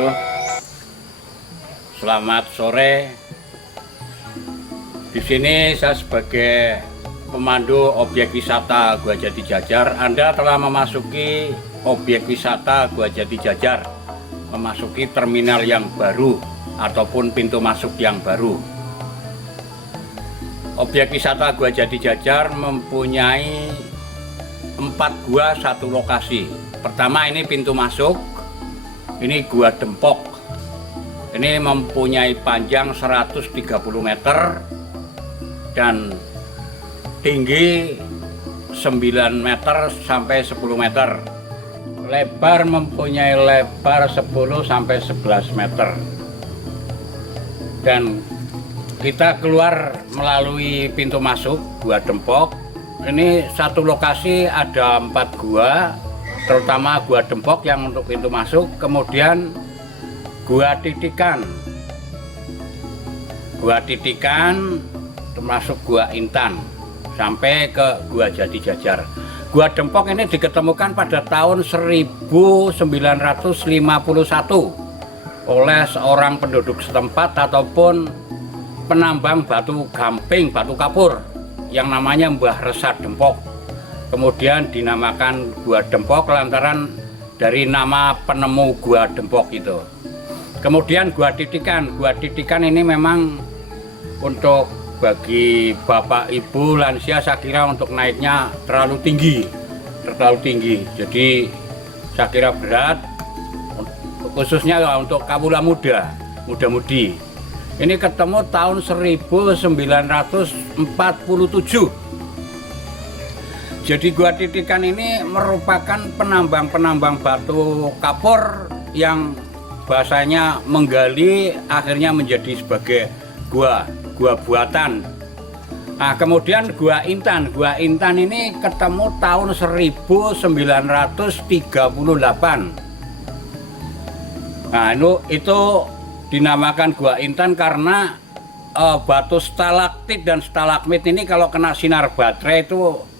wabarakatuh. Selamat sore. Di sini saya sebagai pemandu objek wisata Gua Jati Jajar. Anda telah memasuki objek wisata Gua Jati Jajar, memasuki terminal yang baru ataupun pintu masuk yang baru. Objek wisata Gua Jati Jajar mempunyai 4 gua 1 lokasi. Pertama ini pintu masuk, ini Gua Dempok. Ini mempunyai panjang 130 meter dan tinggi 9 meter sampai 10 meter. Lebar mempunyai lebar 10 sampai 11 meter. Dan kita keluar melalui pintu masuk Gua Dempok. Ini satu lokasi ada 4 gua, terutama Gua Dempok yang untuk pintu masuk, kemudian Gua Titikan, termasuk Gua Intan, sampai ke Gua Jati Jajar. Gua Dempok ini diketemukan pada tahun 1951 oleh seorang penduduk setempat ataupun penambang batu gamping, batu kapur yang namanya Mbah Resat Dempok. Kemudian dinamakan Gua Dempok lantaran dari nama penemu Gua Dempok itu. Kemudian Gua Titikan. Gua Titikan ini memang untuk bagi bapak ibu lansia, saya kira untuk naiknya terlalu tinggi. Jadi saya kira berat, khususnya untuk kawula muda-mudi. Ini ketemu tahun 1947. Jadi Gua Titikan ini merupakan penambang batu kapur yang bahasanya menggali akhirnya menjadi sebagai gua buatan. Nah, kemudian Gua Intan ini ketemu tahun 1938. Nah, itu dinamakan Gua Intan karena batu stalaktit dan stalagmit ini kalau kena sinar baterai itu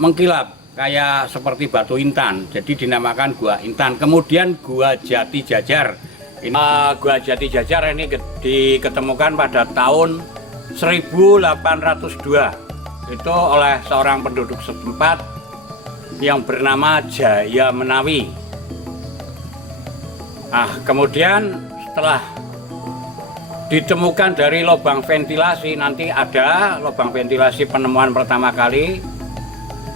mengkilap kayak seperti batu intan, jadi dinamakan Gua Intan. Kemudian Gua Jati Jajar. Ini Gua Jati Jajar ini diketemukan pada tahun 1802 itu oleh seorang penduduk setempat yang bernama Jaya Menawi. Nah, kemudian setelah ditemukan dari lubang ventilasi, nanti ada lubang ventilasi penemuan pertama kali.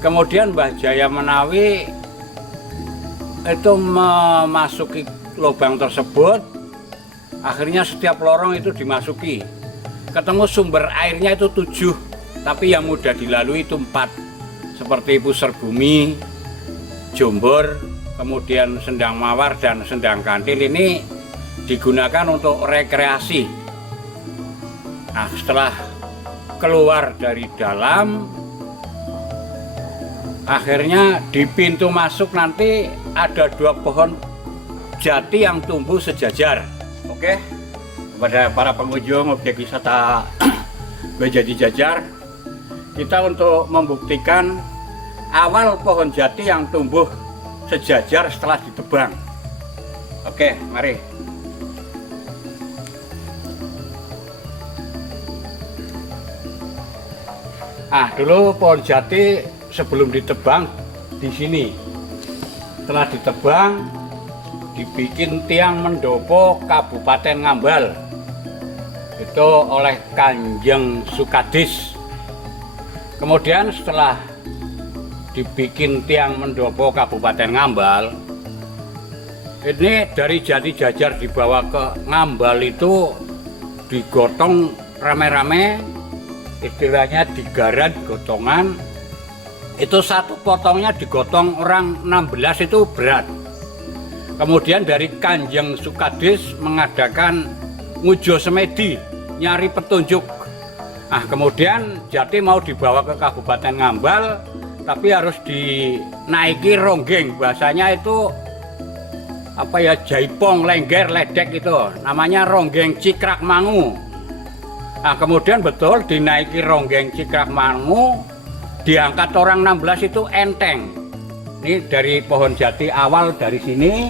Kemudian Mbah Jaya Menawi itu memasuki lubang tersebut, akhirnya setiap lorong itu dimasuki. Ketemu sumber airnya itu 7, tapi yang mudah dilalui itu 4, seperti Pusar Bumi, Jombor, kemudian Sendang Mawar dan Sendang Kantil. Ini digunakan untuk rekreasi. Nah, setelah keluar dari dalam, akhirnya di pintu masuk nanti ada 2 pohon jati yang tumbuh sejajar. Oke, kepada para pengunjung objek wisata Gua Jati Jajar, kita untuk membuktikan awal pohon jati yang tumbuh sejajar setelah ditebang. Oke, mari. Dulu pohon jati sebelum ditebang di sini. Setelah ditebang, dibikin tiang mendopo Kabupaten Ngambal. Itu oleh Kanjeng Sukadis. Kemudian setelah dibikin tiang mendopo Kabupaten Ngambal, ini dari Jati Jajar dibawa ke Ngambal itu digotong rame-rame, istilahnya digaran gotongan. Itu satu potongnya digotong orang 16, itu berat. Kemudian dari Kanjeng Sukadis mengadakan ngujo semedi, nyari petunjuk. Kemudian jati mau dibawa ke Kabupaten Ngambal, tapi harus dinaiki ronggeng. Bahasanya itu jaipong, lengger, ledek, itu namanya ronggeng Cikrak Mangu. Kemudian betul dinaiki ronggeng Cikrak Mangu, diangkat orang 16 itu enteng. Ini dari pohon jati awal dari sini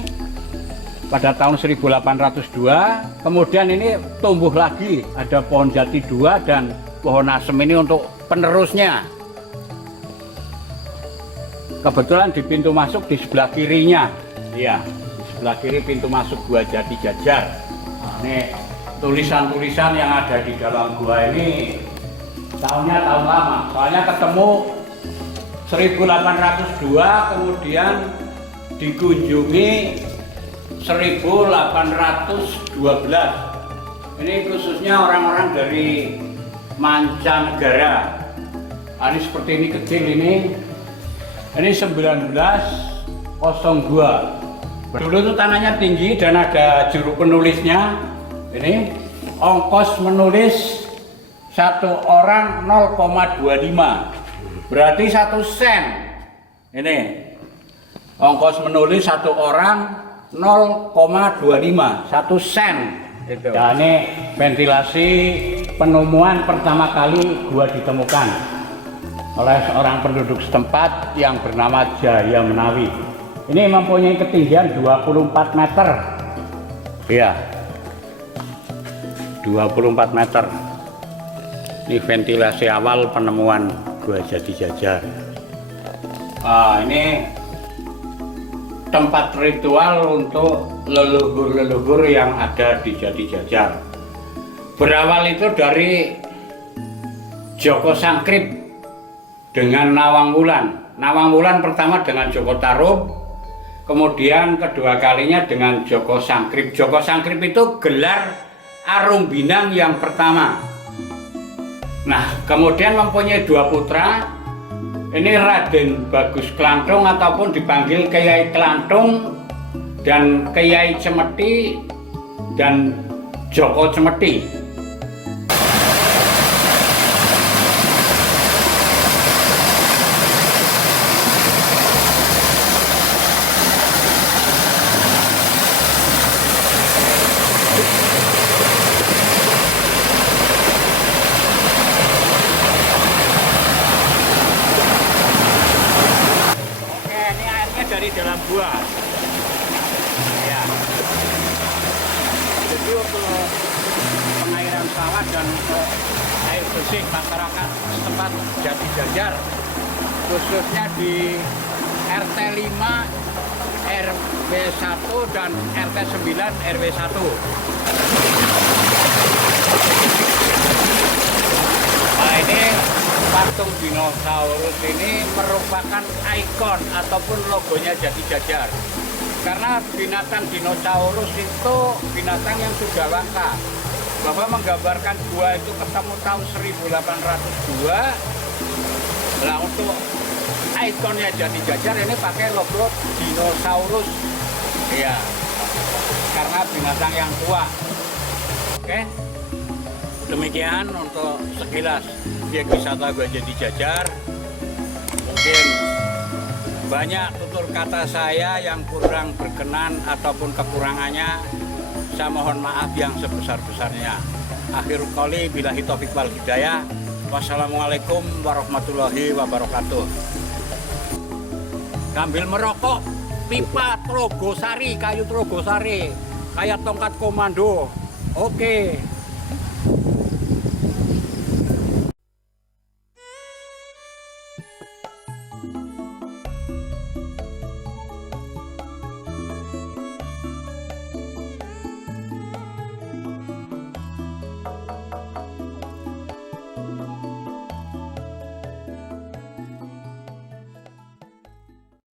pada tahun 1802. Kemudian ini tumbuh lagi, ada pohon jati 2 dan pohon asem ini untuk penerusnya. Kebetulan di pintu masuk di sebelah kirinya, iya, di sebelah kiri pintu masuk Gua Jati Jajar. Nah, ini tulisan-tulisan yang ada di dalam gua ini tahunnya tahun lama, soalnya ketemu 1802, kemudian dikunjungi 1812. Ini khususnya orang-orang dari mancanegara. Ini seperti ini kecil ini 1902. Dulu itu tanahnya tinggi dan ada juru penulisnya. Ini ongkos menulis satu orang 0,25, berarti 1 sen. Ini ongkos menulis satu orang 0,25, 1 sen. Dan ini ventilasi penemuan pertama kali gua ditemukan oleh seorang penduduk setempat yang bernama Jaya Menawi. Ini mempunyai ketinggian 24 meter. Iya, 24 meter. Ini ventilasi awal penemuan Gua Jati Jajar. Ini tempat ritual untuk leluhur-leluhur yang ada di Jati Jajar. Berawal itu dari Joko Sangkrip dengan Nawang Wulan. Nawang Wulan pertama dengan Joko Tarub, kemudian kedua kalinya dengan Joko Sangkrip. Joko Sangkrip itu gelar Arung Binang yang pertama. Nah, kemudian mempunyai 2 putra. Ini Raden Bagus Klanthung ataupun dipanggil Kyai Klanthung dan Kyai Cemeti dan Joko Cemeti. Dari dalam gua, ya. Jadi untuk pengairan sawah dan untuk air bersih masyarakat setempat Jati Jajar, khususnya di RT 5, RW 1 dan RT 9, RW 1. Nah, ini patung dinosaurus ini merupakan ikon ataupun logonya Jati Jajar. Karena binatang dinosaurus itu binatang yang sudah langka. Bapak menggambarkan gua itu ketemu tahun 1802. Nah, untuk ikonnya Jati Jajar ini pakai logo dinosaurus. Iya. Karena binatang yang tua. Oke. Demikian untuk sekilas objek wisata Gua Jati Jajar. Mungkin banyak tutur kata saya yang kurang berkenan ataupun kekurangannya, saya mohon maaf yang sebesar-besarnya. Akhirul qouli billahi taufiq wal hidayah. Wassalamualaikum warahmatullahi wabarakatuh. Sambil merokok pipa Trogosari, kayu Trogosari, kayak tongkat komando. Oke.